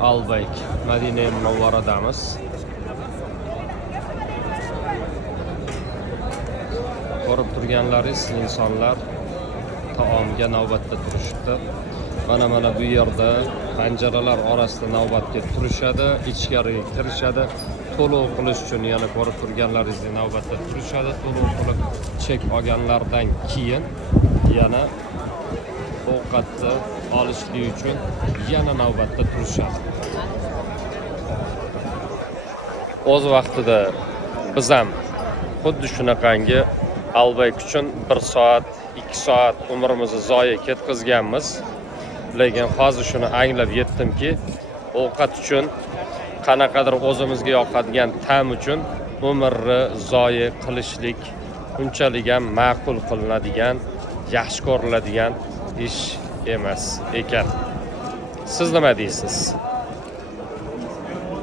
Albayk, Madina Munavvaradamiz. Ko'rib turganlaringiz insonlar taomga navbatda turishibdi. Mana bu yerda panjaralar orasida navbatga turishadi, ichkariga kirishadi. To'lov qilish uchun yana ko'rib turganlaringizdek navbatda turishadi. To'lov qilib chek olganlardan keyin yana ovqatni olishlik uchun yana navbatda turishadi. O'z vaqtida biz ham xuddi shunaqangi Albayk uchun 1 soat, 2 soat umrimizni zoya ketkazganmiz. Lekin hozir shuni anglab yetdimki, ovqat uchun qanaqadir o'zimizga yoqadigan ta'm uchun umrni zoya qilishlik unchalik ham ma'qul qilinadigan, yaxshi ko'riladigan ish emas ekan. Siz nima deysiz?